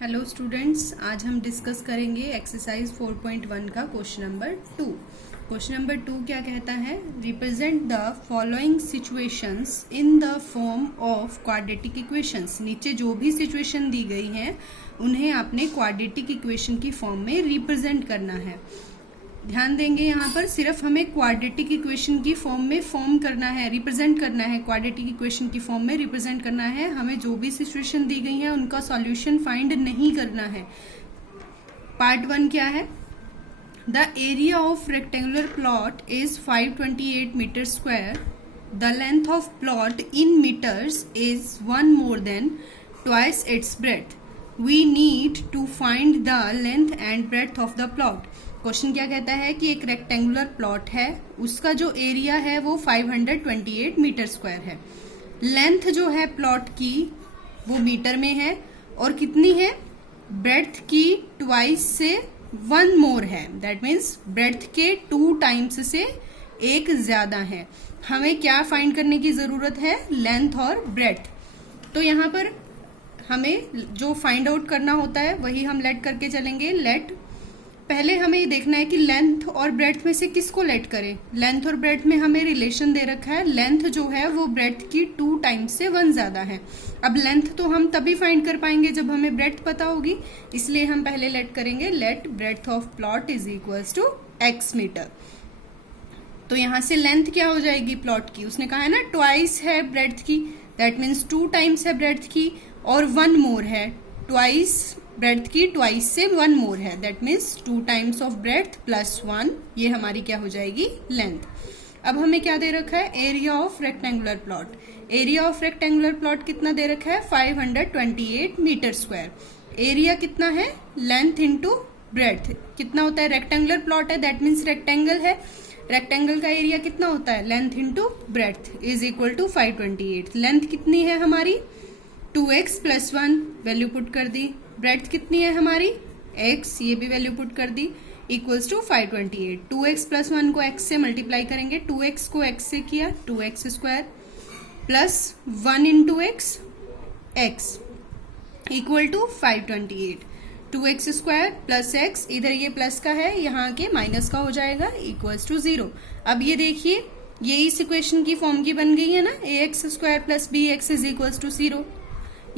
Hello students, आज हम discuss करेंगे एक्सरसाइज 4.1 का क्वेश्चन नंबर 2। क्वेश्चन नंबर 2 क्या कहता है? Represent the following situations in the form of quadratic equations. नीचे जो भी सिचुएशन दी गई हैं उन्हें आपने क्वाड्रेटिक इक्वेशन की फॉर्म में रिप्रेजेंट करना है। ध्यान देंगे, यहाँ पर सिर्फ हमें क्वाड्रेटिक इक्वेशन की फॉर्म में फॉर्म करना है, रिप्रेजेंट करना है। क्वाड्रेटिक इक्वेशन की फॉर्म में रिप्रेजेंट करना है। हमें जो भी सिचुएशन दी गई है उनका सॉल्यूशन फाइंड नहीं करना है। पार्ट 1 क्या है? The area of rectangular plot is 528 meter square. The length of plot in meters is 1 more than twice its breadth. We need to find the length and breadth of the plot. Question क्या कहता है कि एक rectangular plot है, उसका जो area है वो 528 मीटर स्क्वायर है। लेंथ जो है प्लॉट की वो मीटर में है और कितनी है? ब्रेड्थ की ट्वाइस से 1 more है। दैट मीन्स ब्रेड्थ के 2 times से एक ज्यादा है। हमें क्या फाइंड करने की जरूरत है? लेंथ और ब्रेड्थ। तो यहाँ पर हमें जो फाइंड आउट करना होता है वही हम लेट करके चलेंगे। लेट पहले हमें ये देखना है कि लेंथ और ब्रेड्थ में से किसको लेट करें। लेंथ और ब्रेड्थ में हमें रिलेशन दे रखा है। लेंथ जो है वो ब्रेड्थ की 2 times से 1 ज्यादा है। अब लेंथ तो हम तभी फाइंड कर पाएंगे जब हमें ब्रेड्थ पता होगी, इसलिए हम पहले लेट करेंगे let breadth of plot is equals to x meter. तो यहां से लेंथ क्या हो जाएगी प्लॉट की? उसने कहा है ना ट्वाइस है ब्रेड्थ की, दैट मीन्स 2 times है ब्रेड्थ की और 1 more है। ट्वाइस ब्रेड्थ की ट्वाइस से 1 more है, that means 2 times of breadth plus 1, ये हमारी क्या हो जाएगी? लेंथ। अब हमें क्या दे रखा है? Area of rectangular plot. Area of rectangular plot कितना दे रखा है? 528 मीटर स्क्वायर। एरिया कितना है? Length into breadth. कितना होता है? रेक्टेंगुलर प्लॉट है, दैट मीन्स रेक्टेंगल है। रेक्टेंगल का एरिया कितना होता है? Length into breadth is equal to 528। लेंथ कितनी है हमारी? 2x प्लस 1, वैल्यू पुट कर दी। ब्रेड्थ कितनी है हमारी? x, ये भी वैल्यू पुट कर दी, इक्वल्स टू 528। 2x प्लस 1 को x से मल्टीप्लाई करेंगे, 2x को x से किया 2x square plus 1 into x equal to 528। 2x square plus x, इधर ये प्लस का है, यहाँ के माइनस का हो जाएगा, इक्वल्स टू 0। अब ये देखिए, ये इस इक्वेशन की फॉर्म की बन गई है ना, ax square plus bx is equals to 0।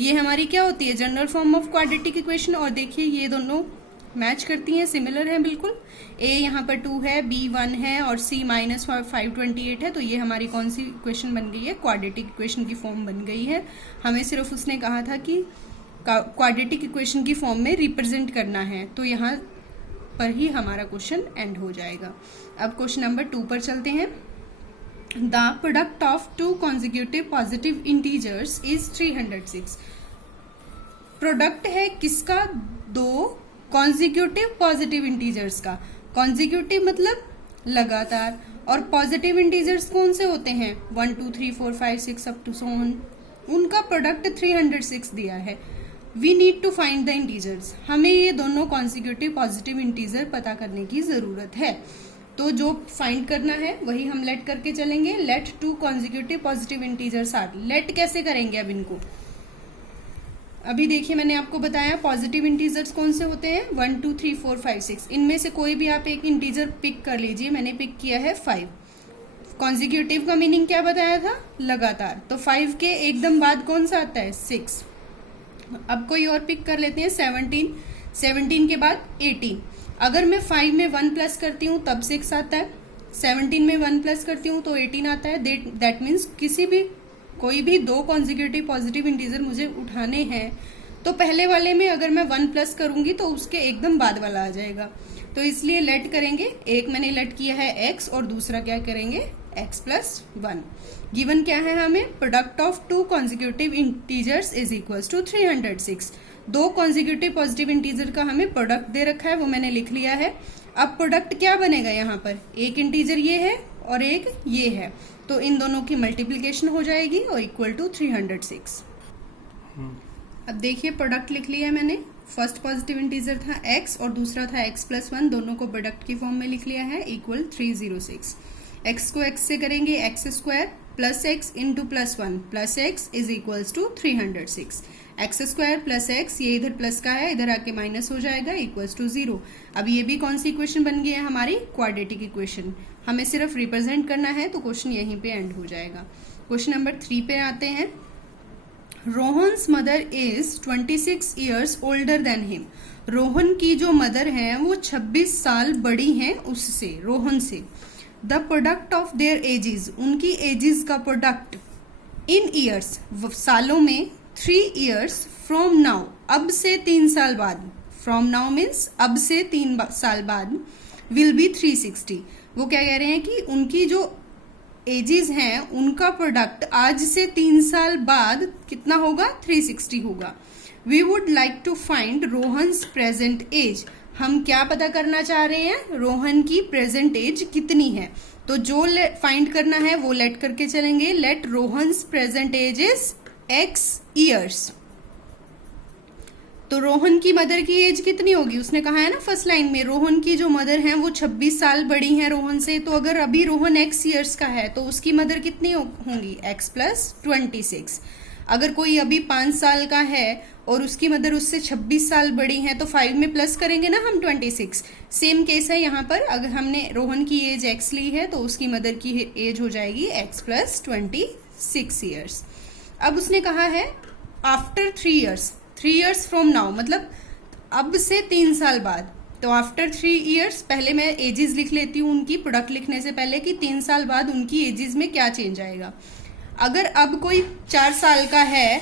ये हमारी क्या होती है? General form of quadratic equation. और देखिए ये दोनों मैच करती हैं, सिमिलर है बिल्कुल। a यहाँ पर 2 है, b 1 है और c माइनस 528 है। तो ये हमारी कौन सी इक्वेशन बन गई है? क्वाड्रेटिक इक्वेशन की फॉर्म बन गई है। हमें सिर्फ उसने कहा था कि क्वाड्रेटिक इक्वेशन की फॉर्म में रिप्रेजेंट करना है, तो यहाँ पर ही हमारा क्वेश्चन एंड हो जाएगा। अब क्वेश्चन नंबर 2 पर चलते हैं। The product of 2 consecutive positive integers is 306. Product है किसका? 2 consecutive positive integers का। consecutive मतलब लगातार, और पॉजिटिव इंटीजर्स कौन से होते हैं? 1 2 3 4 5 6 अप टू सो ऑन। उनका प्रोडक्ट 306 दिया है। We need to find the integers. हमें ये दोनों consecutive पॉजिटिव इंटीजर पता करने की जरूरत है। तो जो फाइंड करना है वही हम लेट करके चलेंगे। Let 2 consecutive positive integers are. Let कैसे करेंगे अब इनको? अभी देखिए, मैंने आपको बताया पॉजिटिव इंटीजर्स कौन से होते हैं? 1 2 3 4 5 6। इनमें से कोई भी आप एक इंटीजर पिक कर लीजिए। मैंने पिक किया है 5। कॉन्जिक्यूटिव का मीनिंग क्या बताया था? लगातार। तो 5 के एकदम बाद कौन सा आता है? 6। अब कोई और पिक कर लेते हैं 17। 17 के बाद 18। अगर मैं 5 में 1 प्लस करती हूँ तब 6 आता है। 17 में 1 प्लस करती हूँ तो 18 आता है। दैट मीन्स कोई भी 2 consecutive पॉजिटिव इंटीजर मुझे उठाने हैं, तो पहले वाले में अगर मैं 1 प्लस करूंगी तो उसके एकदम बाद वाला आ जाएगा। तो इसलिए लेट करेंगे। एक मैंने लेट किया है x और दूसरा क्या करेंगे? x plus 1। गिवन क्या है हमें? Product of 2 consecutive integers is equals to 306। 2 consecutive positive integer का हमें प्रोडक्ट दे रखा है, वो मैंने लिख लिया है। अब प्रोडक्ट क्या बनेगा? यहाँ पर एक इंटीजर ये है और एक ये है, तो इन दोनों की मल्टीप्लीकेशन हो जाएगी और इक्वल टू 306। अब देखिए, प्रोडक्ट लिख लिया है मैंने। फर्स्ट पॉजिटिव इंटीजर था x और दूसरा था x प्लस 1, दोनों को प्रोडक्ट की फॉर्म में लिख लिया है, इक्वल 306। x को x से करेंगे, x square plus x into plus 1 plus x is equals to 306। X square plus x, ये इधर प्लस का है, इधर आके माइनस हो जाएगा, इक्वल्स टू 0। अब ये भी कौन सी इक्वेशन बन गई है हमारी? Quadratic equation. हमें सिर्फ रिप्रेजेंट करना है तो क्वेश्चन यहीं पे एंड हो जाएगा। क्वेश्चन नंबर 3 पे आते हैं। Rohan's mother is 26 years older than him. Rohan की जो मदर है वो 26 साल बड़ी हैं उससे, रोहन से। The product of their edges, उनकी एजेस का प्रोडक्ट इन ईयर्स, सालों में, 3 ईयर्स फ्रॉम नाउ, अब से 3 साल बाद, फ्रॉम नाउ मीन्स अब से 3 साल बाद, विल बी 360। वो क्या कह रहे हैं कि उनकी जो एजेस हैं उनका प्रोडक्ट आज से 3 साल बाद कितना होगा? 360 होगा। We would like to find Rohan's present age. हम क्या पता करना चाह रहे हैं? रोहन की प्रेजेंट एज कितनी है। तो जो फाइंड करना है वो लेट करके चलेंगे। Let Rohan's present age is x years. तो रोहन की मदर की एज कितनी होगी? उसने कहा है ना फर्स्ट लाइन में, रोहन की जो मदर हैं वो 26 साल बड़ी हैं रोहन से। तो अगर अभी रोहन x ईयर्स का है तो उसकी मदर कितनी होंगी? x plus 26। अगर कोई अभी 5 साल का है और उसकी मदर उससे 26 साल बड़ी है तो 5 में प्लस करेंगे ना हम 26। सेम केस है यहाँ पर। अगर हमने रोहन की एज x ली है तो उसकी मदर की एज हो जाएगी x प्लस 26 ईयर्स। अब उसने कहा है after 3 years, 3 years from now, मतलब अब से 3 साल बाद। तो आफ्टर 3 ईयर्स, पहले मैं एजेस लिख लेती हूँ उनकी, प्रोडक्ट लिखने से पहले, कि 3 साल बाद उनकी एजेस में क्या चेंज आएगा। अगर अब कोई 4 साल का है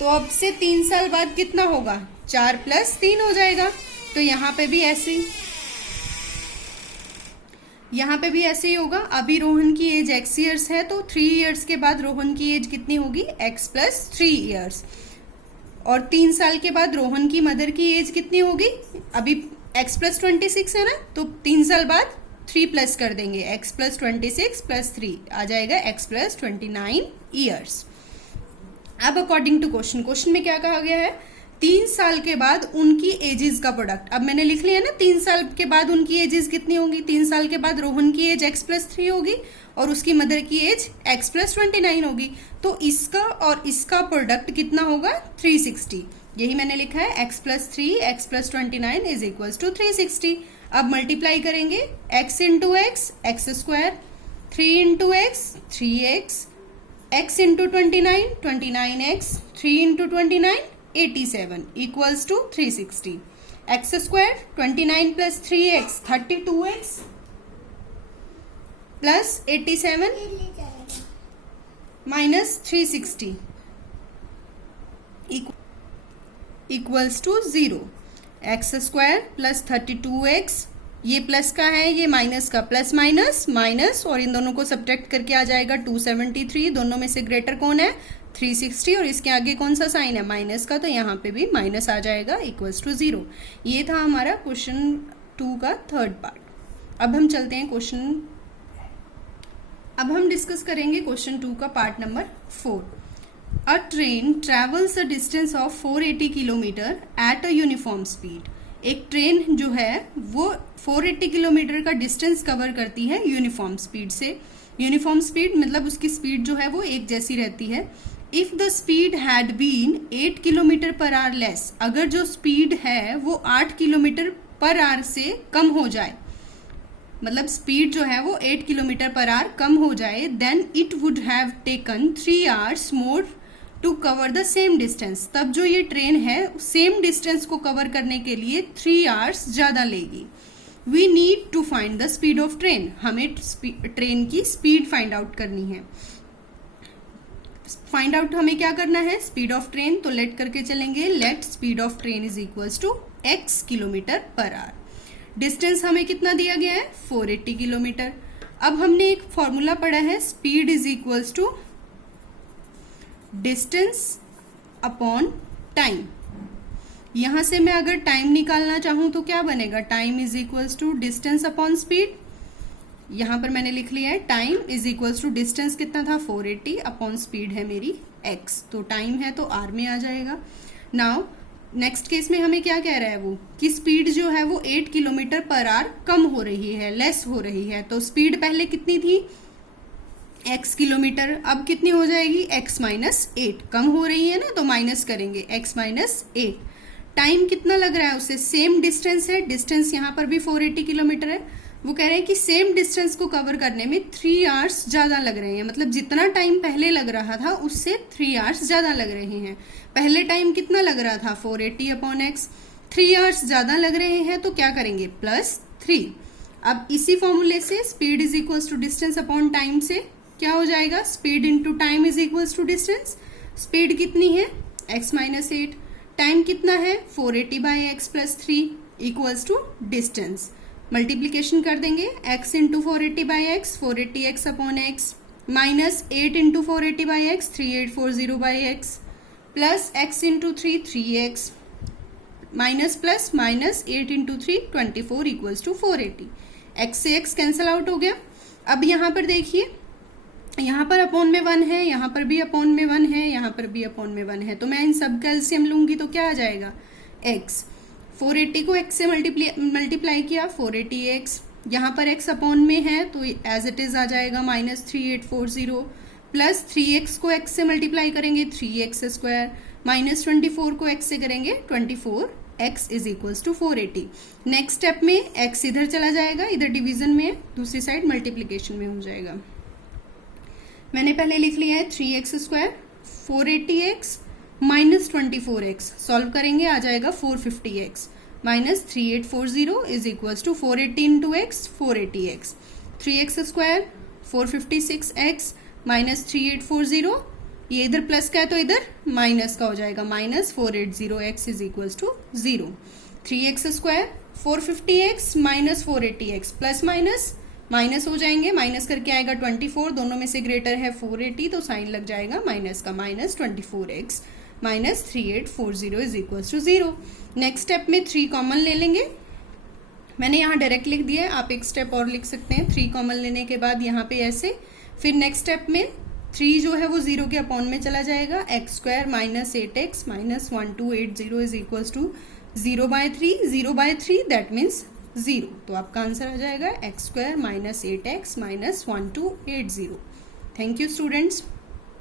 तो अब से 3 साल बाद कितना होगा? 4 प्लस 3 हो जाएगा। तो यहाँ पे भी ऐसे ही होगा। अभी रोहन की एज x ईयर्स है तो 3 ईयर्स के बाद रोहन की एज कितनी होगी? x plus 3 years. और 3 साल के बाद रोहन की मदर की एज कितनी होगी? अभी x प्लस 26 है ना, तो 3 साल बाद 3 प्लस कर देंगे, x प्लस 26 प्लस 3 आ जाएगा x प्लस 29 ईयर्स। अब अकॉर्डिंग टू क्वेश्चन में क्या कहा गया है? 3 साल के बाद उनकी एजेस का प्रोडक्ट। अब मैंने लिख लिया ना 3 साल के बाद उनकी एजेस कितनी होंगी? 3 साल के बाद रोहन की एज x प्लस 3 होगी और उसकी मदर की एज x प्लस 29 होगी। तो इसका और इसका प्रोडक्ट कितना होगा? 360। यही मैंने लिखा है, x plus 3 x plus 29 is equals to 360। अब मल्टीप्लाई करेंगे, x into x, x square, 3 into x, 3x, x into 29, 29x, 3 into 29, 87 equals to 360। X square 29 plus 3x 32x plus 87 minus 360 equals to 0। X square plus 32x, ये plus का है, ये minus का, plus minus minus, और इन दोनों को subtract करके आ जाएगा 273। दोनों में से ग्रेटर कौन है? 360। और इसके आगे कौन सा साइन है? माइनस का, तो यहाँ पे भी माइनस आ जाएगा, इक्वल्स टू 0। ये था हमारा क्वेश्चन 2 का थर्ड पार्ट। अब हम चलते हैं अब हम डिस्कस करेंगे क्वेश्चन 2 का part number 4। A train travels a distance of 480 kilometre at a uniform speed. एक ट्रेन जो है वो 480 किलोमीटर का डिस्टेंस कवर करती है यूनिफॉर्म स्पीड से। यूनिफॉर्म स्पीड मतलब उसकी स्पीड जो है वो एक जैसी रहती है। If the speed had been 8 kilometre per hour less, अगर जो स्पीड है वो 8 किलोमीटर पर आवर से कम हो जाए, मतलब स्पीड जो है वो 8 किलोमीटर पर आवर कम हो जाए, then it would have taken 3 hours more to cover the same distance. तब जो ये ट्रेन है सेम डिस्टेंस को कवर करने के लिए 3 आवर्स ज्यादा लेगी। We need to find the speed of train. हमें ट्रेन की स्पीड फाइंड आउट करनी है। फाइंड आउट हमें क्या करना है? Speed of train. तो लेट करके चलेंगे, let speed of train is equals to x kilometre per hour. Distance हमें कितना दिया गया है? 480 किलोमीटर। अब हमने एक फॉर्मूला पढ़ा है, speed is equals to distance upon time. यहां से मैं अगर टाइम निकालना चाहूं तो क्या बनेगा? Time is equals to distance upon speed. यहां पर मैंने लिख लिया है time is equals to distance कितना था? 480 अपॉन स्पीड है मेरी x, तो टाइम है तो r में आ जाएगा। नाउ नेक्स्ट केस में हमें क्या कह रहा है वो, कि स्पीड जो है वो 8 किलोमीटर पर आवर कम हो रही है, लेस हो रही है। तो स्पीड पहले कितनी थी? x किलोमीटर, अब कितनी हो जाएगी x माइनस 8, कम हो रही है ना तो माइनस करेंगे x माइनस 8। टाइम कितना लग रहा है उससे, सेम डिस्टेंस है, डिस्टेंस यहाँ पर भी 480 किलोमीटर है। वो कह रहे हैं कि सेम डिस्टेंस को कवर करने में 3 आवर्स ज्यादा लग रहे हैं, मतलब जितना टाइम पहले लग रहा था उससे 3 आवर्स ज्यादा लग रहे हैं। पहले टाइम कितना लग रहा था 480 अपॉन एक्स, 3 आवर्स ज्यादा लग रहे हैं तो क्या करेंगे +3। अब इसी फॉर्मूले से speed is equals to distance upon time से क्या हो जाएगा, speed into time is equals to distance. Speed कितनी है x माइनस 8, टाइम कितना है 480 by x plus 3 equals to distance. Multiplication कर देंगे x into 480 by x, 480 x upon x, minus 8 into 480 by x, 3840 by x, plus x into 3 3x, minus plus minus 8 into 3 24 equals to 480। x से x cancel out हो गया। अब यहाँ पर देखिए, यहाँ पर अपॉन में 1 है, यहाँ पर भी अपॉन में 1 है, यहाँ पर भी अपॉन में 1 है, तो मैं इन सब का एलसीएम लूंगी तो क्या आ जाएगा x। 480 को x से मल्टीप्लाई किया 480x, यहाँ पर x अपॉन में है तो एज इट इज आ जाएगा -3840, प्लस 3x को x से मल्टीप्लाई करेंगे 3x स्क्वायर, माइनस 24 को x से करेंगे 24x is equals to 480। Next step में x इधर चला जाएगा, इधर डिवीजन में, दूसरी साइड मल्टीप्लीकेशन में हो जाएगा। मैंने पहले लिख लिया है 3x square, 480x minus 24x, solve करेंगे आ जाएगा 450x, minus 3840 is equals to 480 into x 480x, 3x square 456x minus 3840, ये इधर प्लस का है तो इधर माइनस का हो जाएगा, minus 480x is equals to 0। 3x square 450x minus 480x, plus minus minus हो जाएंगे, माइनस करके आएगा 24, दोनों में से ग्रेटर है 480 तो साइन लग जाएगा माइनस का, minus 24x minus 3840 is equals to 0। Next step में 3 कॉमन ले लेंगे, मैंने यहाँ डायरेक्ट लिख दिया है, आप एक स्टेप और लिख सकते हैं। 3 कॉमन लेने के बाद यहाँ पे ऐसे, फिर नेक्स्ट स्टेप में 3 जो है वो 0 के अपॉन में चला जाएगा, x square minus 8x minus 1280 is equals to 0/3, 0/3 that means 0, तो आपका आंसर आ जाएगा x square minus 8x minus 1280। Thank you students.